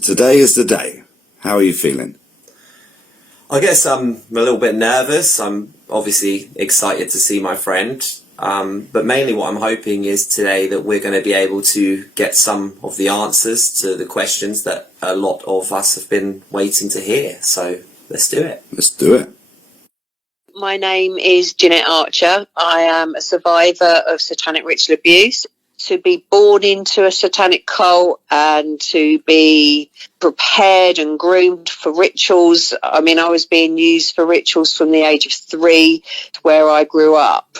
today is the day. How are you feeling? I guess I'm a little bit nervous. I'm obviously excited to see my friend. But mainly what I'm hoping is today that we're going to be able to get some of the answers to the questions that a lot of us have been waiting to hear. So let's do it. Let's do it. My name is Jeanette Archer. I am a survivor of satanic ritual abuse. To be born into a satanic cult and to be prepared and groomed for rituals. I mean, I was being used for rituals from the age of 3, where I grew up,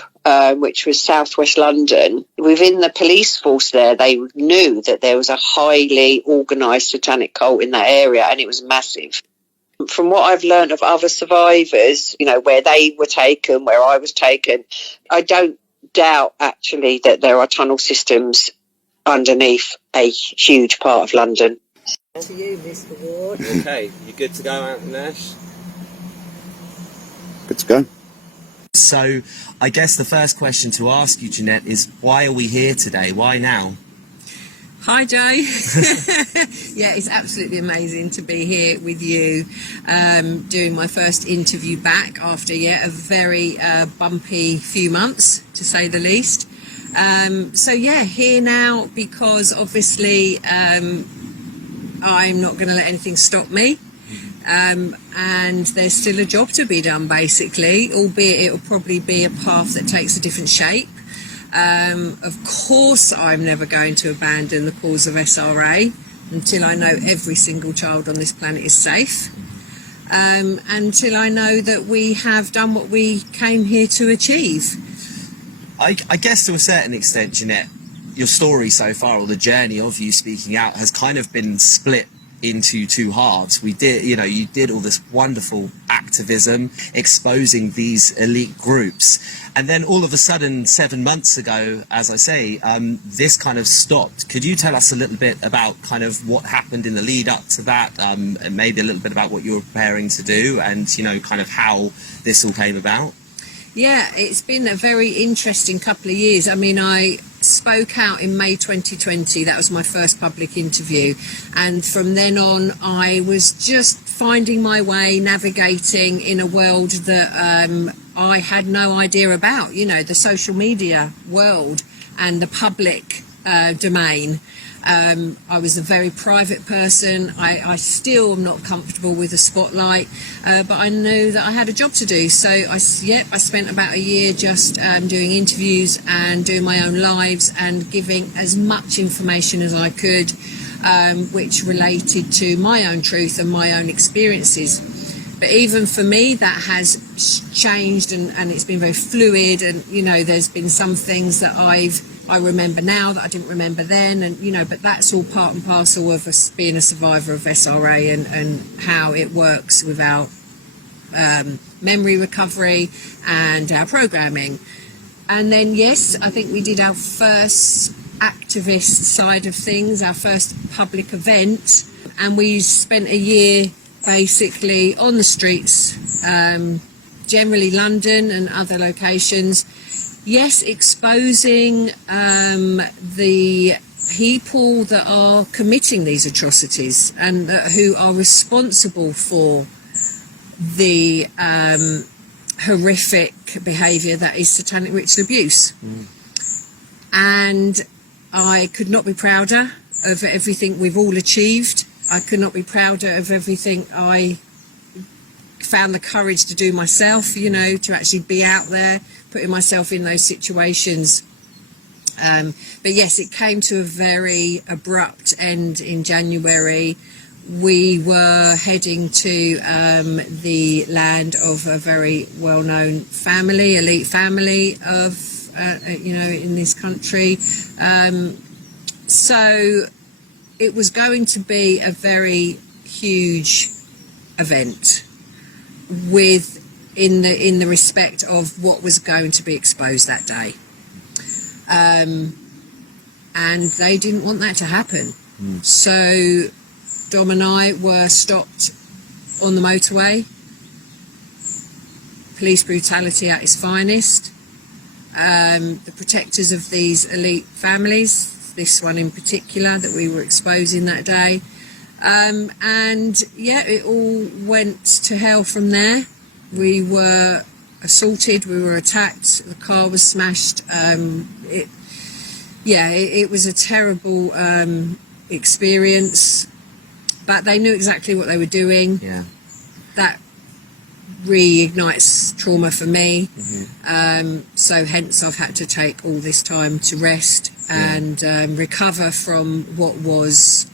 which was southwest London. Within the police force there, they knew that there was a highly organised satanic cult in that area, and it was massive. From what I've learned of other survivors, you know, where they were taken, where I was taken, I don't doubt actually that there are tunnel systems underneath a huge part of London. To you, Mr. Ward. Okay, you good to go, out, Nash? Good to go. So I guess the first question to ask you, Jeanette, is why are we here today? Why now? Hi, Joe. Yeah, it's absolutely amazing to be here with you, doing my first interview back after a very bumpy few months, to say the least. So yeah, here now because obviously I'm not going to let anything stop me. And there's still a job to be done, basically, albeit it will probably be a path that takes a different shape. Of course, I'm never going to abandon the cause of SRA until I know every single child on this planet is safe, until I know that we have done what we came here to achieve. I guess to a certain extent, Jeanette, your story so far, or the journey of you speaking out, has kind of been split into two halves. You did all this wonderful activism exposing these elite groups, and then all of a sudden 7 months ago, as I say, this kind of stopped. Could you tell us a little bit about kind of what happened in the lead up to that, and maybe a little bit about what you were preparing to do, and kind of how this all came about? Yeah, it's been a very interesting couple of years. I mean, I spoke out in May 2020. That was my first public interview. And from then on, I was just finding my way, navigating in a world that I had no idea about, the social media world and the public domain. I was a very private person. I still am not comfortable with the spotlight, but I knew that I had a job to do. So I spent about a year just doing interviews and doing my own lives and giving as much information as I could, which related to my own truth and my own experiences. But even for me, that has changed and it's been very fluid. And, there's been some things that I remember now that I didn't remember then. And, but that's all part and parcel of us being a survivor of SRA and how it works with our memory recovery and our programming. And then, yes, I think we did our first activist side of things, our first public event. And we spent a year basically on the streets, generally London and other locations, yes, exposing the people that are committing these atrocities and who are responsible for the horrific behaviour that is satanic ritual abuse. And I could not be prouder of everything we've all achieved. I could not be prouder of everything I found the courage to do myself, to actually be out there, putting myself in those situations. But yes, it came to a very abrupt end in January. We were heading to the land of a very well-known family, elite family of, in this country. So it was going to be a very huge event in the respect of what was going to be exposed that day. And they didn't want that to happen. So Dom and I were stopped on the motorway. Police brutality at its finest. The protectors of these elite families, this one in particular that we were exposing that day, And yeah, it all went to hell from there. We were assaulted, we were attacked, the car was smashed. It was a terrible experience, but they knew exactly what they were doing. Yeah. That reignites trauma for me. So hence I've had to take all this time to rest and recover from what was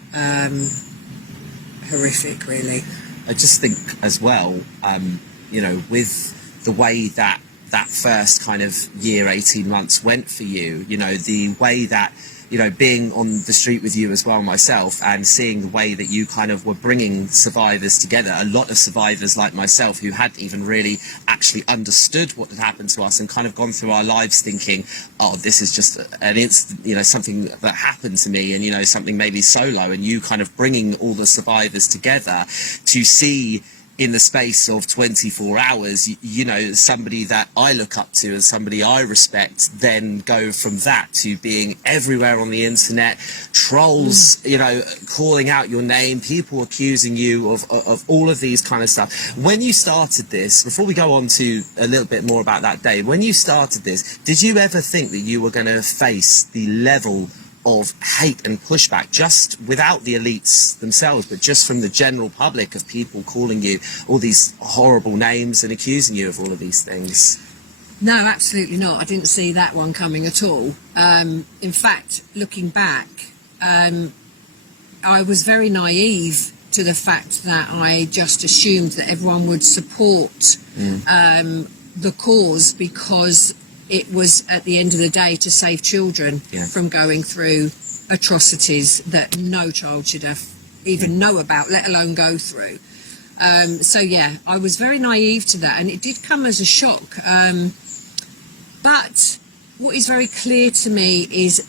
horrific, really. I just think as well, with the way that first kind of year, 18 months went for you, the way that, being on the street with you as well myself, and seeing the way that you kind of were bringing survivors together, a lot of survivors like myself who hadn't even really actually understood what had happened to us and kind of gone through our lives thinking, oh, this is just something that happened to me, and something maybe solo, and you kind of bringing all the survivors together to see in the space of 24 hours, somebody that I look up to and somebody I respect, then go from that to being everywhere on the internet, trolls, calling out your name, people accusing you of all of these kind of stuff. When you started this, before we go on to a little bit more about that day, when you started this, did you ever think that you were going to face the level of hate and pushback, just without the elites themselves, but just from the general public, of people calling you all these horrible names and accusing you of all of these things? No, absolutely not. I didn't see that one coming at all. In fact, looking back, I was very naive to the fact that I just assumed that everyone would support the cause, because it was, at the end of the day, to save children from going through atrocities that no child should have even know about, let alone go through. So yeah, I was very naive to that, and it did come as a shock. But what is very clear to me is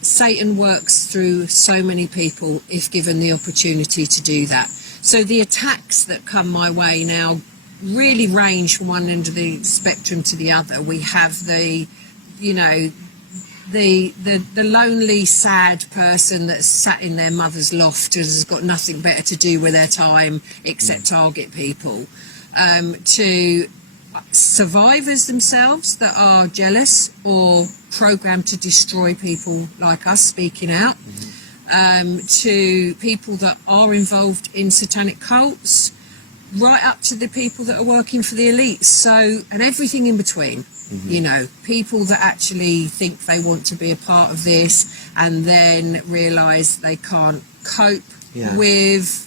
Satan works through so many people if given the opportunity to do that. So the attacks that come my way now really range from one end of the spectrum to the other. We have the lonely, sad person that's sat in their mother's loft and has got nothing better to do with their time except target people, to survivors themselves that are jealous or programmed to destroy people like us speaking out, to people that are involved in satanic cults, right up to the people that are working for the elites, so, and everything in between. People that actually think they want to be a part of this and then realise they can't cope with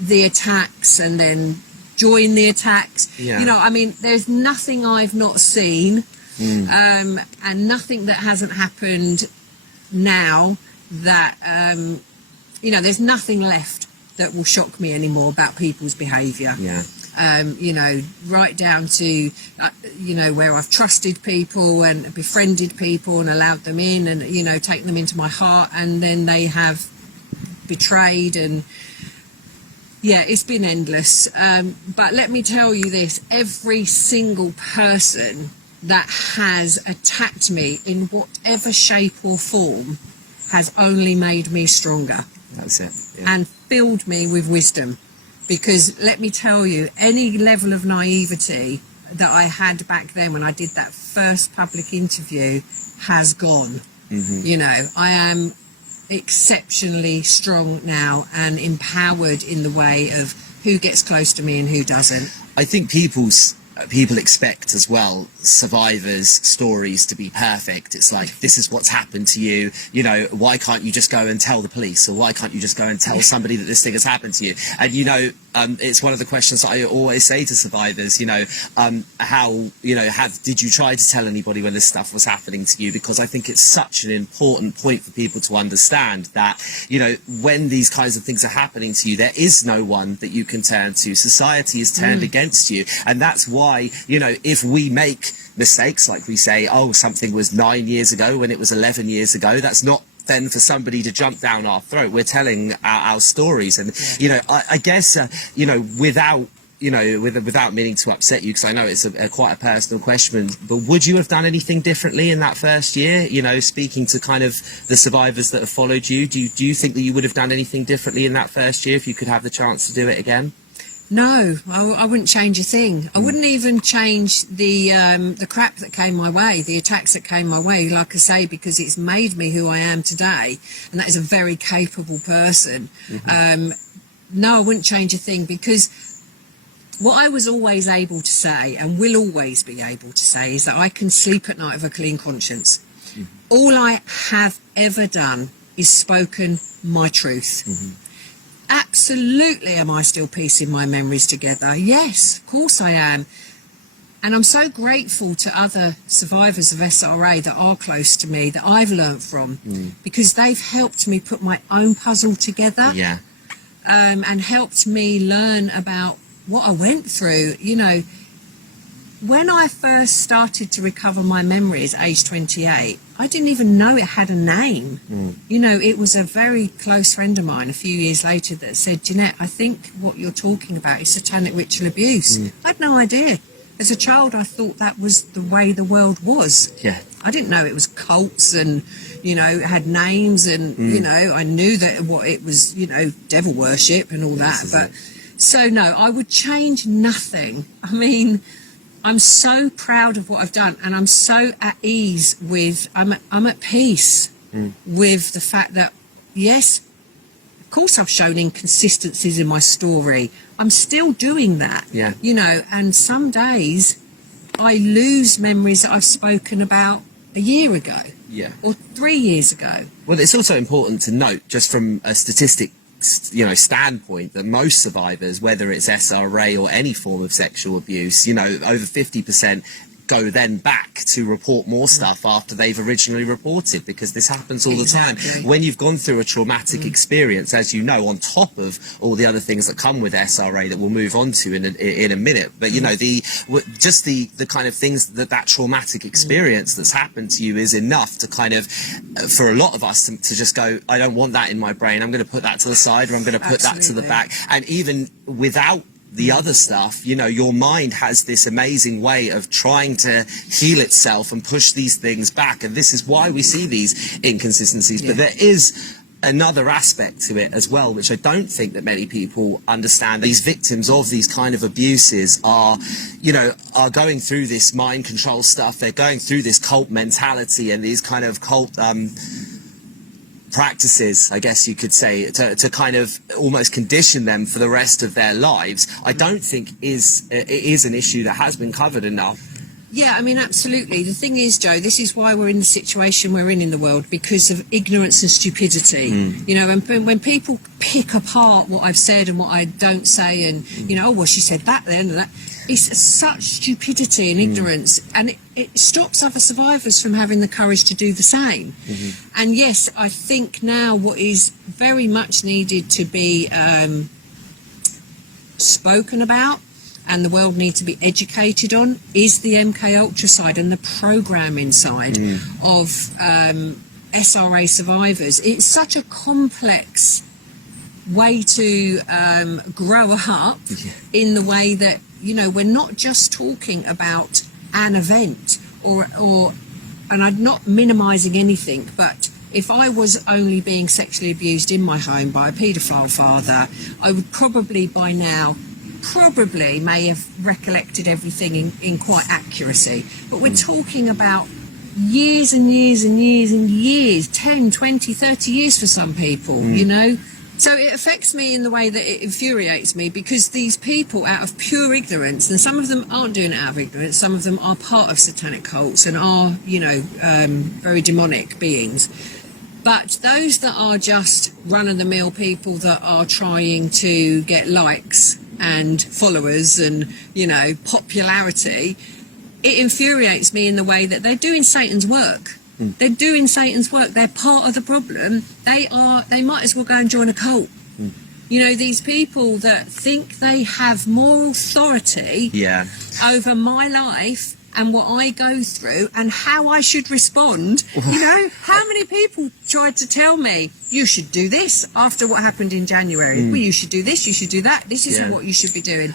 the attacks and then join the attacks. There's nothing I've not seen, and nothing that hasn't happened now that, there's nothing left that will shock me anymore about people's behaviour. Right down to, where I've trusted people and befriended people and allowed them in and, taken them into my heart, and then they have betrayed, and it's been endless. But let me tell you this, every single person that has attacked me in whatever shape or form has only made me stronger. That's it. And filled me with wisdom, because let me tell you, any level of naivety that I had back then when I did that first public interview has gone. I am exceptionally strong now and empowered in the way of who gets close to me and who doesn't. I think people expect as well survivors' stories to be perfect. It's like, this is what's happened to you, why can't you just go and tell the police, or why can't you just go and tell somebody that this thing has happened to you? And it's one of the questions that I always say to survivors, did you try to tell anybody when this stuff was happening to you? Because I think it's such an important point for people to understand that, when these kinds of things are happening to you, there is no one that you can turn to. Society is turned against you, and that's why, if we make mistakes, like we say, oh, something was 9 years ago when it was 11 years ago, that's not then for somebody to jump down our throat. We're telling our stories, and I guess without you know, without meaning to upset you, because I know it's quite a personal question, but would you have done anything differently in that first year? You know, speaking to kind of the survivors that have followed you, do you think that you would have done anything differently in that first year if you could have the chance to do it again? No, I wouldn't change a thing. I wouldn't even change the crap that came my way, the attacks that came my way, like I say, because it's made me who I am today, and that is a very capable person. No, I wouldn't change a thing, because what I was always able to say, and will always be able to say, is that I can sleep at night with a clean conscience. All I have ever done is spoken my truth. Absolutely am I still piecing my memories together? Yes, of course I am. And I'm so grateful to other survivors of SRA that are close to me, that I've learnt from, because they've helped me put my own puzzle together. Yeah. And helped me learn about what I went through. You know, when I first started to recover my memories, age 28, I didn't even know it had a name. You know, it was a very close friend of mine a few years later that said, Jeanette, I think what you're talking about is satanic ritual abuse. I had no idea. As a child, I thought that was the way the world was. Yeah. I didn't know it was cults and, you know, had names and, you know, I knew that what it was, you know, devil worship and all that. But so, no, I would change nothing. I mean, I'm so proud of what I've done, and I'm so at ease with, I'm at peace with the fact that, yes, of course I've shown inconsistencies in my story. I'm still doing that. Yeah. You know, and some days I lose memories that I've spoken about a year ago. Yeah. Or 3 years ago. Well, it's also important to note, just from a statistic, you know, standpoint, that most survivors, whether it's SRA or any form of sexual abuse, you know, over 50% go then back to report more stuff after they've originally reported, because this happens all the time. When you've gone through a traumatic experience, as you know, on top of all the other things that come with SRA that we'll move on to in a minute, but you know, the kind of things that traumatic experience that's happened to you is enough to kind of, for a lot of us to just go, I don't want that in my brain, I'm going to put that to the side, or I'm going to put that to the back. And even without the other stuff, you know, your mind has this amazing way of trying to heal itself and push these things back, and this is why we see these inconsistencies. But there is another aspect to it as well, which I don't think that many people understand. These victims of these kind of abuses are, you know, are going through this mind control stuff, they're going through this cult mentality and these kind of cult practices, I guess you could say, to kind of almost condition them for the rest of their lives. I don't think it is an issue that has been covered enough. Yeah, I mean, absolutely. The thing is, Joe, this is why we're in the situation we're in the world, because of ignorance and stupidity. You know, and when people pick apart what I've said and what I don't say, and, you know, oh, well, she said that then, and that. It's such stupidity and ignorance, and it stops other survivors from having the courage to do the same. And yes, I think now what is very much needed to be spoken about, and the world needs to be educated on, is the MK Ultra side and the programming side of SRA survivors. It's such a complex way to grow up in the way that, you know, we're not just talking about an event and I'm not minimizing anything, but if I was only being sexually abused in my home by a paedophile father, I would probably by now may have recollected everything in quite accuracy. But we're talking about years and years and years and years, 10, 20, 30 years for some people, you know. So it affects me in the way that it infuriates me, because these people, out of pure ignorance, and some of them aren't doing it out of ignorance, some of them are part of satanic cults and are, you know, very demonic beings. But those that are just run-of-the-mill people that are trying to get likes and followers and, you know, popularity, it infuriates me in the way that they're doing Satan's work. They're doing Satan's work. They're part of the problem. They might as well go and join a cult. You know, these people that think they have more authority over my life and what I go through and how I should respond. You know, how many people tried to tell me, you should do this after what happened in January? Well, you should do this, you should do that. This is what you should be doing.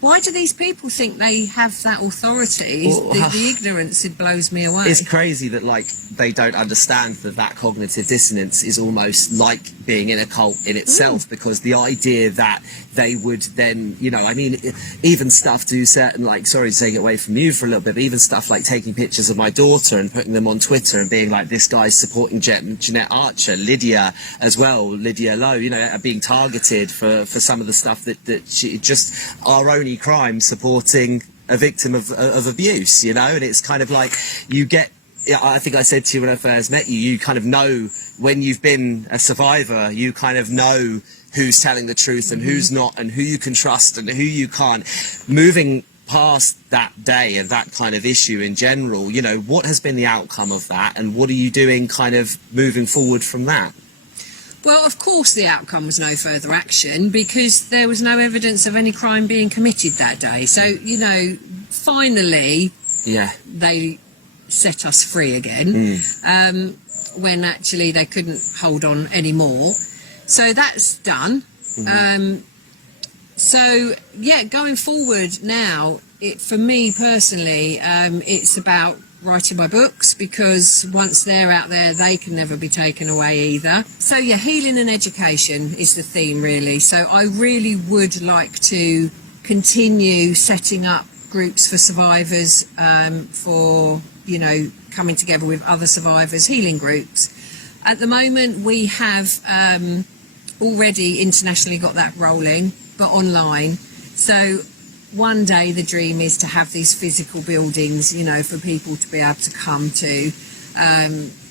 why do these people think they have that authority? The ignorance, it blows me away. It's crazy that like they don't understand that cognitive dissonance is almost like being in a cult in itself, because the idea that they would then, you know, I mean, even stuff to certain, like, sorry to take it away from you for a little bit, but even stuff like taking pictures of my daughter and putting them on Twitter and being like, this guy's supporting Jeanette Archer, Lydia as well, Lydia Lowe, you know, are being targeted for some of the stuff that she just, our only crime supporting a victim of abuse, you know. And it's kind of like, you get, I think I said to you when I first met you, you kind of know when you've been a survivor, you kind of know who's telling the truth and who's not, and who you can trust and who you can't. Moving past that day and that kind of issue in general, you know, what has been the outcome of that, and what are you doing kind of moving forward from that? Well, of course the outcome was no further action, because there was no evidence of any crime being committed that day. So, you know, finally, they set us free again, when actually they couldn't hold on anymore. So that's done. So, yeah, going forward now, for me personally, it's about writing my books, because once they're out there, they can never be taken away either. So yeah, healing and education is the theme, really. So I really would like to continue setting up groups for survivors, for, you know, coming together with other survivors, healing groups. At the moment, we have already internationally got that rolling, but online. So one day the dream is to have these physical buildings, you know, for people to be able to come to,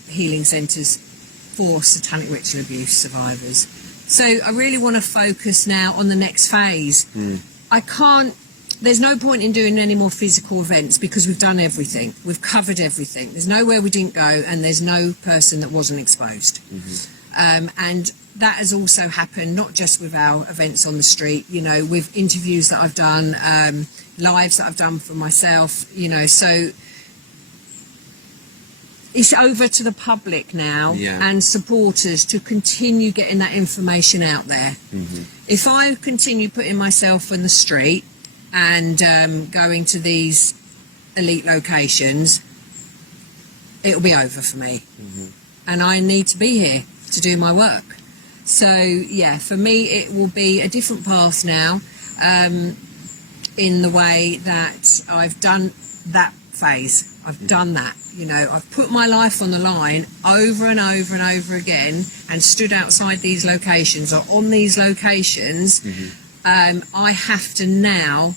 healing centres for satanic ritual abuse survivors. So I really want to focus now on the next phase. There's no point in doing any more physical events, because we've done everything. We've covered everything. There's nowhere we didn't go, and there's no person that wasn't exposed. And that has also happened not just with our events on the street, you know, with interviews that I've done, lives that I've done for myself, you know. So it's over to the public now and supporters to continue getting that information out there. If I continue putting myself on the street and going to these elite locations, it'll be over for me. And I need to be here to do my work. So yeah, for me it will be a different path now, in the way that I've done that phase. I've done that, you know, I've put my life on the line over and over and over again, and stood outside these locations or on these locations. I have to now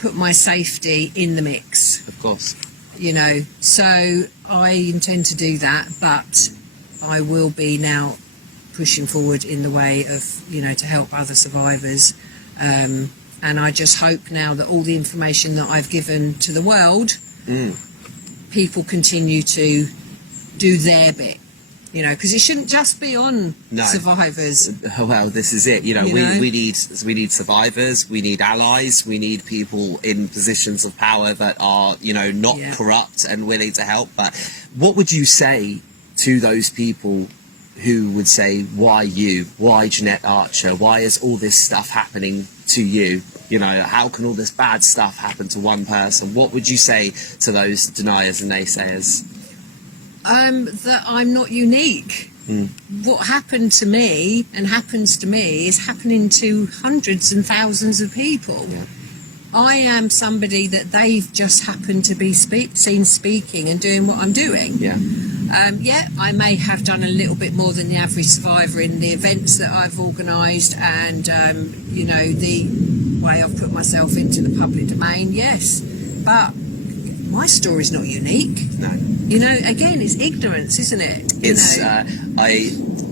put my safety in the mix. Of course. You know, so I intend to do that, but I will be now pushing forward in the way of, you know, to help other survivors. And I just hope now that all the information that I've given to the world, people continue to do their bit. You know, because it shouldn't just be on survivors. Well, this is it. You know, we need survivors, we need allies, we need people in positions of power that are, you know, not corrupt and willing to help. But what would you say to those people who would say, why you? Why Jeanette Archer? Why is all this stuff happening to you? You know, how can all this bad stuff happen to one person? What would you say to those deniers and naysayers? That I'm not unique. What happened to me and happens to me is happening to hundreds and thousands of people. I am somebody that they've just happened to be seen speaking and doing what I'm doing. I may have done a little bit more than the average survivor in the events that I've organised, and you know, the way I've put myself into the public domain, yes, but my story's not unique. No. You know, again, it's ignorance, isn't it? It's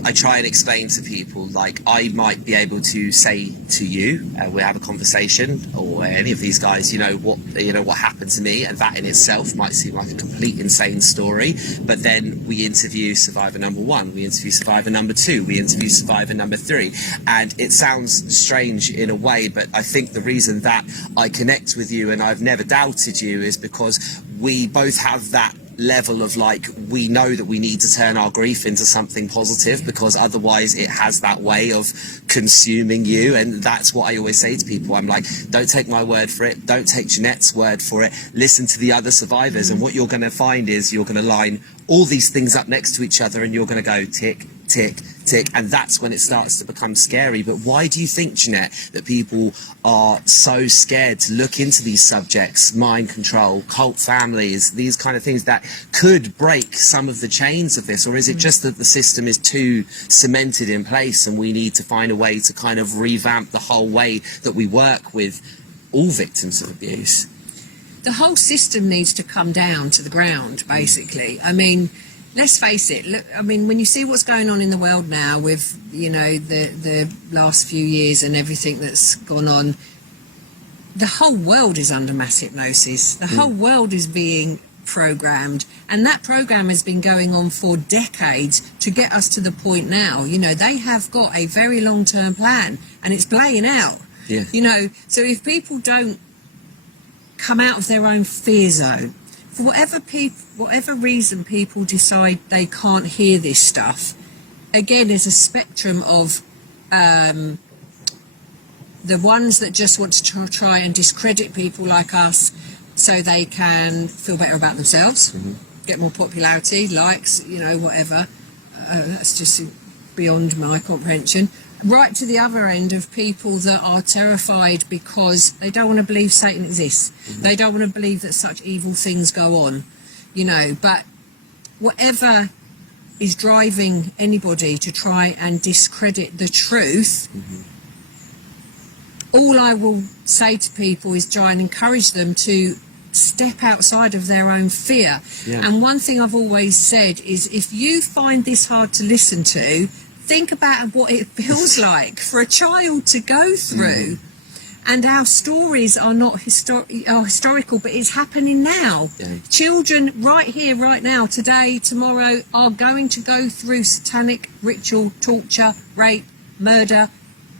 I try and explain to people, like, I might be able to say to you, we'll have a conversation, or any of these guys, you know what happened to me, and that in itself might seem like a complete insane story. But then we interview survivor number 1, we interview survivor number 2, we interview survivor number 3, and it sounds strange in a way, but I think the reason that I connect with you and I've never doubted you is because we both have that level of like, we know that we need to turn our grief into something positive, because otherwise it has that way of consuming you. And that's what I always say to people. I'm like, don't take my word for it, don't take Jeanette's word for it, listen to the other survivors. And what you're going to find is you're going to line all these things up next to each other, and you're going to go tick, tick, tick, and that's when it starts to become scary. But why do you think, Jeanette, that people are so scared to look into these subjects, mind control, cult families, these kind of things that could break some of the chains of this? Or is it just that the system is too cemented in place and we need to find a way to kind of revamp the whole way that we work with all victims of abuse? The whole system needs to come down to the ground, basically. I mean, let's face it. Look, I mean, when you see what's going on in the world now with, you know, the last few years and everything that's gone on, the whole world is under mass hypnosis. The whole world is being programmed, and that program has been going on for decades to get us to the point now. You know, they have got a very long-term plan, and it's playing out. Yeah. You know, so if people don't come out of their own fear zone, for whatever reason people decide they can't hear this stuff, again, there's a spectrum of the ones that just want to try and discredit people like us so they can feel better about themselves, get more popularity, likes, you know, whatever. That's just beyond my comprehension. Right to the other end of people that are terrified because they don't want to believe Satan exists. They don't want to believe that such evil things go on, you know. But whatever is driving anybody to try and discredit the truth, all I will say to people is try and encourage them to step outside of their own fear. Yeah. And one thing I've always said is, if you find this hard to listen to, think about what it feels like for a child to go through. And our stories are not historical, but it's happening now. Yeah. Children right here, right now, today, tomorrow, are going to go through satanic ritual, torture, rape, murder,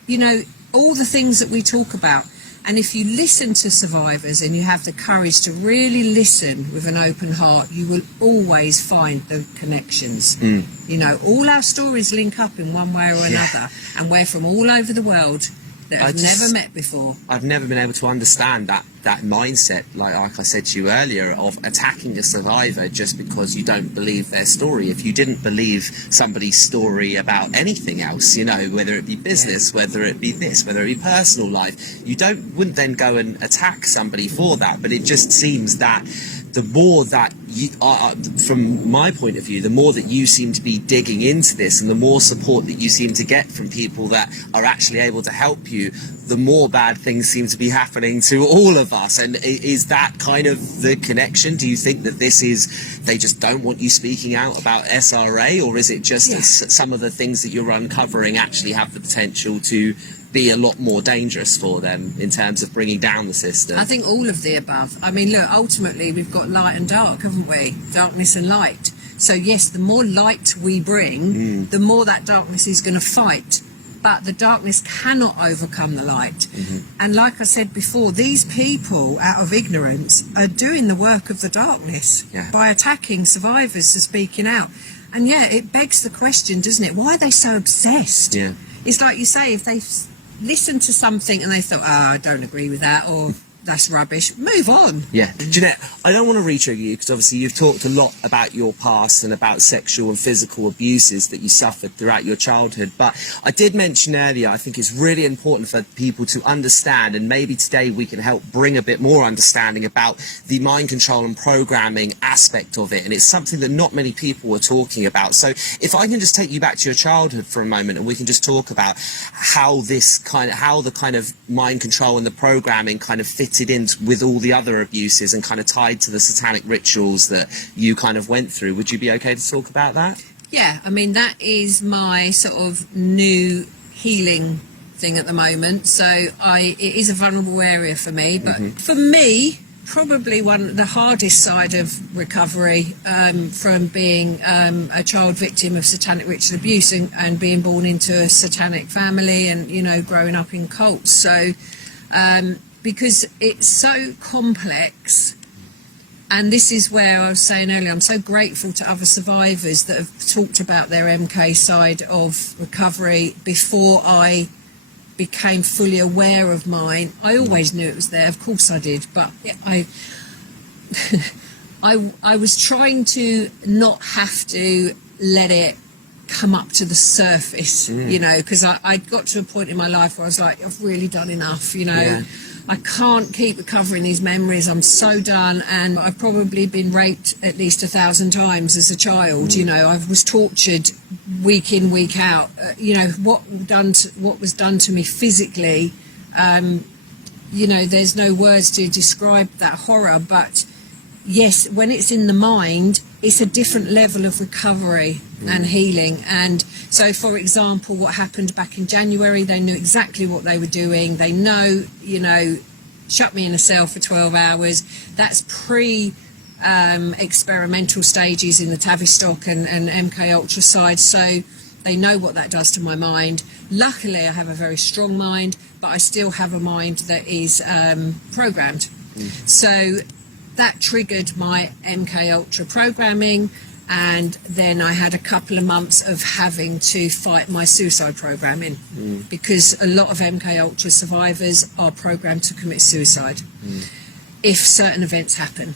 you know, all the things that we talk about. And if you listen to survivors and you have the courage to really listen with an open heart, you will always find the connections. You know, all our stories link up in one way or another, and we're from all over the world that have never met before. I've never been able to understand that mindset, like I said to you earlier, of attacking a survivor just because you don't believe their story. If you didn't believe somebody's story about anything else, you know, whether it be business, whether it be this, whether it be personal life, you wouldn't then go and attack somebody for that. But it just seems that the more that you are, from my point of view, the more that you seem to be digging into this, and the more support that you seem to get from people that are actually able to help you, the more bad things seem to be happening to all of us. And is that kind of the connection? Do you think that this is, they just don't want you speaking out about SRA, or is it just that some of the things that you're uncovering actually have the potential to be a lot more dangerous for them in terms of bringing down the system? I think all of the above. I mean, look, ultimately we've got light and dark, haven't we? Darkness and light. So yes, the more light we bring, the more that darkness is going to fight. But the darkness cannot overcome the light. And like I said before, these people, out of ignorance, are doing the work of the darkness by attacking survivors for speaking out. And yeah, it begs the question, doesn't it? Why are they so obsessed? Yeah. It's like you say, if they listen to something and they thought, I don't agree with that, or that's rubbish, move on. Yeah. Jeanette, I don't want to re-trigger you, because obviously you've talked a lot about your past and about sexual and physical abuses that you suffered throughout your childhood, but I did mention earlier, I think it's really important for people to understand, and maybe today we can help bring a bit more understanding about the mind control and programming aspect of it, and it's something that not many people are talking about. So if I can just take you back to your childhood for a moment, and we can just talk about how the kind of mind control and the programming kind of fitted in with all the other abuses and kind of tied to the satanic rituals that you kind of went through. Would you be okay to talk about that? Yeah, I mean, that is my sort of new healing thing at the moment. So it is a vulnerable area for me, but for me, probably the hardest side of recovery from being a child victim of satanic ritual abuse and being born into a satanic family and, you know, growing up in cults. So because it's so complex, And this is where I was saying earlier, I'm so grateful to other survivors that have talked about their MK side of recovery before I became fully aware of mine. I always knew it was there, of course I did, but I was trying to not have to let it come up to the surface, you know, because I got to a point in my life where I was like, I've really done enough, you know. Yeah. I can't keep recovering these memories. I'm so done, and I've probably been raped at least 1,000 times as a child. You know, I was tortured week in, week out. You know, what was done to me physically. You know, there's no words to describe that horror. But yes, when it's in the mind, it's a different level of recovery and healing. And so, for example, what happened back in January, they knew exactly what they were doing. They know, you know, shut me in a cell for 12 hours. That's experimental stages in the Tavistock and MK Ultra side. So they know what that does to my mind. Luckily, I have a very strong mind, but I still have a mind that is programmed. So that triggered my MK Ultra programming, and then I had a couple of months of having to fight my suicide programming because a lot of MK Ultra survivors are programmed to commit suicide if certain events happen.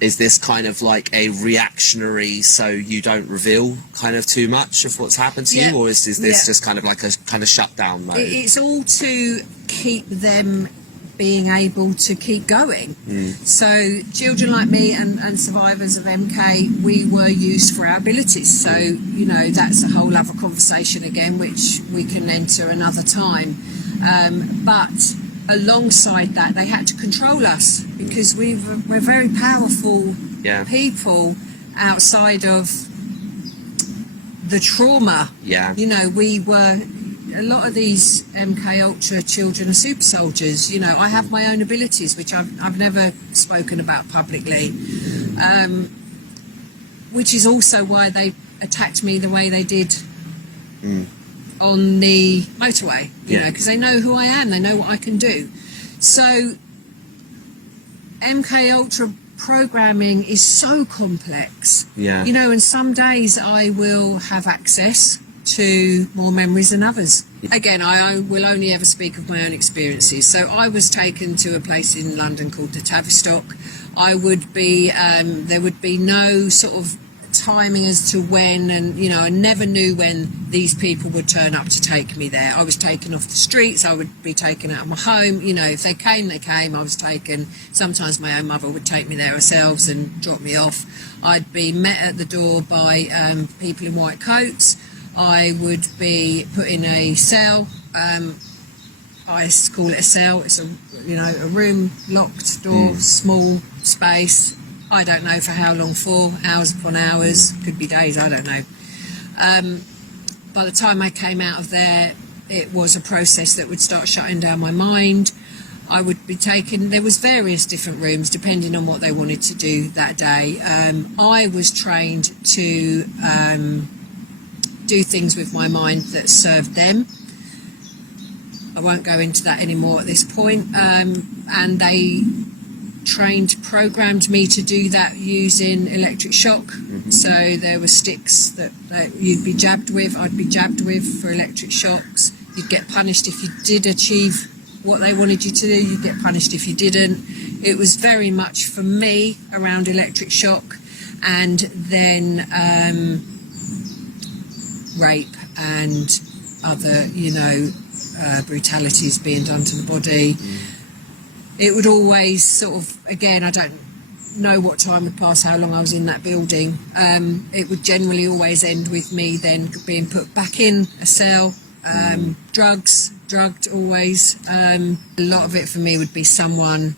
Is this kind of like a reactionary, so you don't reveal kind of too much of what's happened to you, or is this just kind of like a kind of shutdown mode? It's all to keep them being able to keep going. So children like me and survivors of MK, we were used for our abilities. So, you know, that's a whole other conversation again, which we can enter another time. But alongside that, they had to control us because we're very powerful people outside of the trauma. You know, we were... A lot of these MK Ultra children are super soldiers. You know, I have my own abilities, which I've never spoken about publicly, which is also why they attacked me the way they did on the motorway, you know, because they know who I am, they know what I can do. So MK Ultra programming is so complex, you know, and some days I will have access to more memories than others. Again, I will only ever speak of my own experiences. So I was taken to a place in London called the Tavistock. I would be, there would be no sort of timing as to when, and, you know, I never knew when these people would turn up to take me there. I was taken off the streets, I would be taken out of my home. You know, if they came, they came. I was taken. Sometimes my own mother would take me there herself and drop me off. I'd be met at the door by people in white coats. I would be put in a cell. I call it a cell. It's a, you know, a room, locked door, small space. I don't know for how long for, hours upon hours, could be days, I don't know. By the time I came out of there, it was a process that would start shutting down my mind. I would be taken, there was various different rooms depending on what they wanted to do that day. I was trained to do things with my mind that served them. I won't go into that anymore at this point. And they programmed me to do that using electric shock. So there were sticks that you'd be jabbed with, I'd be jabbed with for electric shocks. You'd get punished if you did achieve what they wanted you to do, you'd get punished if you didn't. It was very much for me around electric shock, and then rape and other, you know, brutalities being done to the body. It would always sort of, again, I don't know what time would pass, how long I was in that building. It would generally always end with me then being put back in a cell, drugged always. A lot of it for me would be someone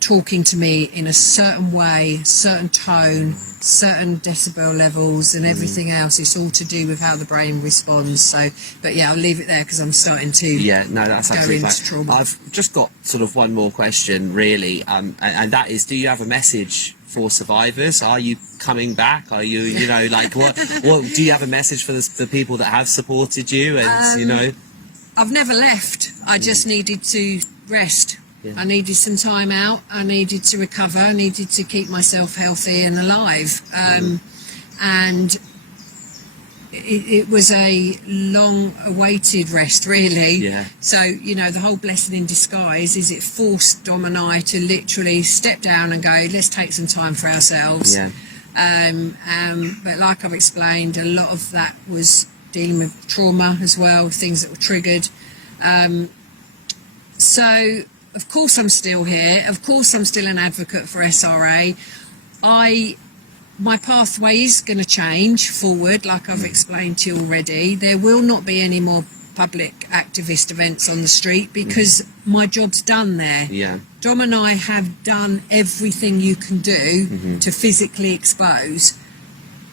talking to me in a certain way, certain tone, certain decibel levels, and everything else. It's all to do with how the brain responds. So, but yeah, I'll leave it there because I'm starting to that's go into trauma. I've just got sort of one more question, really, and that is: do you have a message for survivors? Are you coming back? Are you, you know, like what do you have a message for the people that have supported you? And you know, I've never left. I just needed to rest. Yeah. I needed some time out. I needed to recover. I needed to keep myself healthy and alive. And it was a long-awaited rest, really. Yeah. So, you know, the whole blessing in disguise is it forced Dom and I to literally step down and go, let's take some time for ourselves. Yeah. But like I've explained, a lot of that was dealing with trauma as well, things that were triggered. So, of course, I'm still here. Of course, I'm still an advocate for SRA. My pathway is going to change forward, like I've explained to you already. There will not be any more public activist events on the street because my job's done there. Yeah. Dom and I have done everything you can do to physically expose.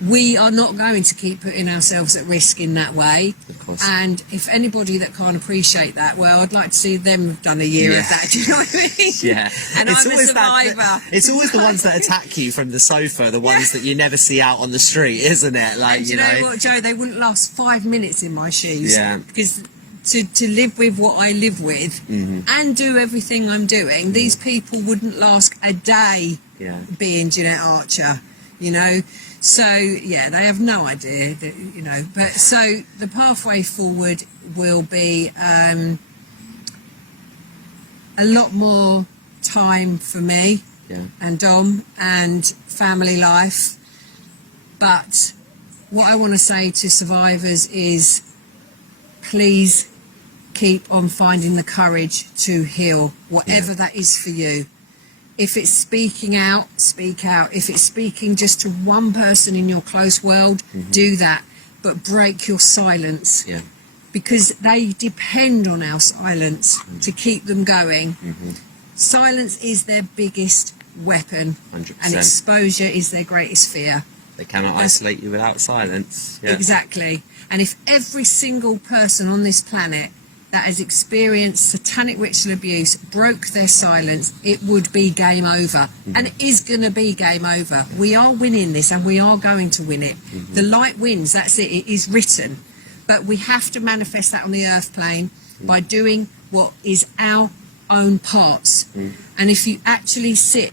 We are not going to keep putting ourselves at risk in that way. Of course. And if anybody that can't appreciate that, well, I'd like to see them have done a year of that. Do you know what I mean? Yeah. And I'm a survivor. It's always the ones that attack you from the sofa, the ones that you never see out on the street, isn't it? Like, And you know what, Joe? They wouldn't last 5 minutes in my shoes. Yeah. Because to live with what I live with and do everything I'm doing, these people wouldn't last a day being Jeanette Archer, you know. So, yeah, they have no idea, that, you know. But so the pathway forward will be a lot more time for me and Dom and family life. But what I want to say to survivors is please keep on finding the courage to heal, whatever that is for you. If it's speaking out, speak out. If it's speaking just to one person in your close world, do that. But break your silence. Yeah. Because they depend on our silence to keep them going. Silence is their biggest weapon. 100%. And exposure is their greatest fear. They cannot isolate you without silence. Yeah. Exactly. And if every single person on this planet that has experienced satanic ritual abuse broke their silence, it would be game over. And it is going to be game over. We are winning this and we are going to win it. The light wins, that's it, it is written. But we have to manifest that on the earth plane by doing what is our own parts. And if you actually sit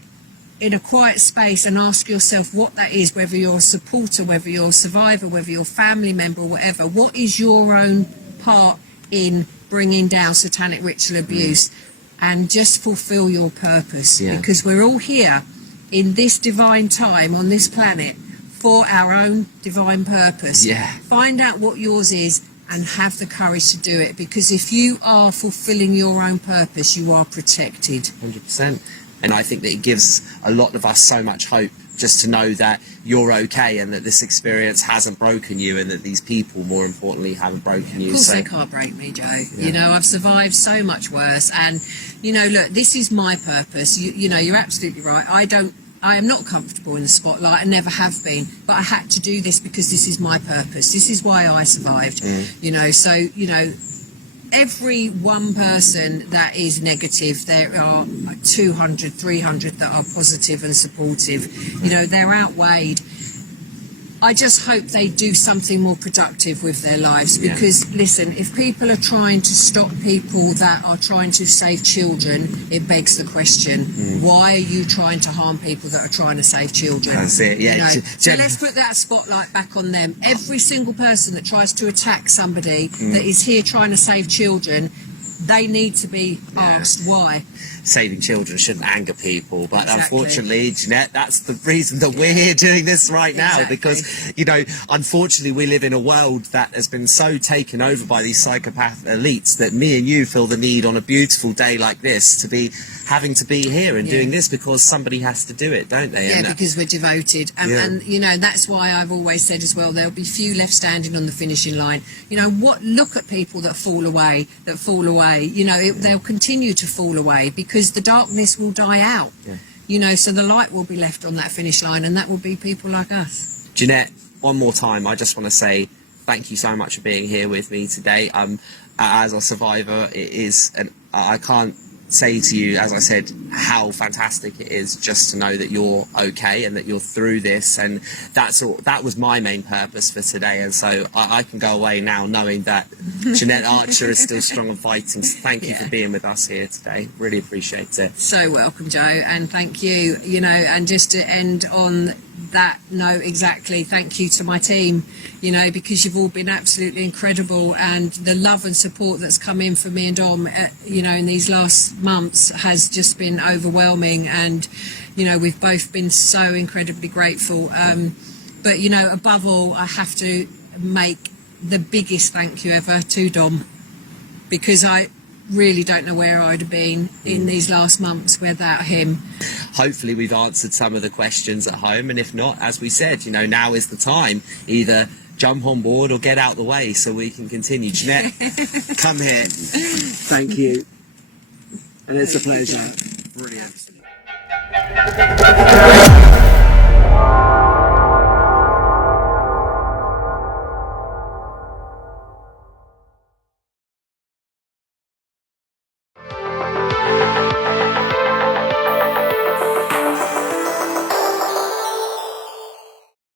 in a quiet space and ask yourself what that is, whether you're a supporter, whether you're a survivor, whether you're a family member or whatever, what is your own part in bringing down satanic ritual abuse, and just fulfill your purpose, because we're all here in this divine time on this planet for our own divine purpose. Find out what yours is and have the courage to do it, because if you are fulfilling your own purpose, you are protected. 100%. And I think that it gives a lot of us so much hope just to know that you're okay and that this experience hasn't broken you, and that these people, more importantly, haven't broken you. Of course they can't break me, Joe. You know, I've survived so much worse. And, you know, look, this is my purpose. You know, you're absolutely right. I am not comfortable in the spotlight. I never have been. But I had to do this because this is my purpose. This is why I survived. You know, so, you know, every one person that is negative, there are like 200, 300 that are positive and supportive. You know, they're outweighed. I just hope they do something more productive with their lives, because listen, if people are trying to stop people that are trying to save children, it begs the question, why are you trying to harm people that are trying to save children? That's it, yeah. You know? So let's put that spotlight back on them. Every single person that tries to attack somebody that is here trying to save children, they need to be asked why. Saving children shouldn't anger people, but Exactly. unfortunately, Jeanette, that's the reason that we're here doing this right now. Exactly. Because, you know, unfortunately we live in a world that has been so taken over by these psychopath elites that me and you feel the need on a beautiful day like this to be having to be here and doing this because somebody has to do it, don't they? Yeah, And because we're devoted. And, you know, that's why I've always said as well, there'll be few left standing on the finishing line. You know, look at people that fall away. You know, they'll continue to fall away because the darkness will die out. You know, so the light will be left on that finish line, and that will be people like us. Jeanette, one more time, I just want to say thank you so much for being here with me today. As a survivor, it is, and I can't say to you, as I said, how fantastic it is just to know that you're okay and that you're through this, and that was my main purpose for today. And so I can go away now knowing that Jeanette Archer is still strong and fighting. So thank you for being with us here today. Really appreciate it. So welcome, Joe, and thank you. You know, and just to end on that note, exactly, thank you to my team, you know, because you've all been absolutely incredible, and the love and support that's come in for me and Dom, you know, in these last months has just been overwhelming, and you know, we've both been so incredibly grateful. But you know, above all, I have to make the biggest thank you ever to Dom, because I really don't know where I'd have been in these last months without him. Hopefully we've answered some of the questions at home, and if not, as we said, you know, now is the time. Either jump on board or get out the way so we can continue. Jeanette, come here. Thank you. And it's a pleasure. Brilliant.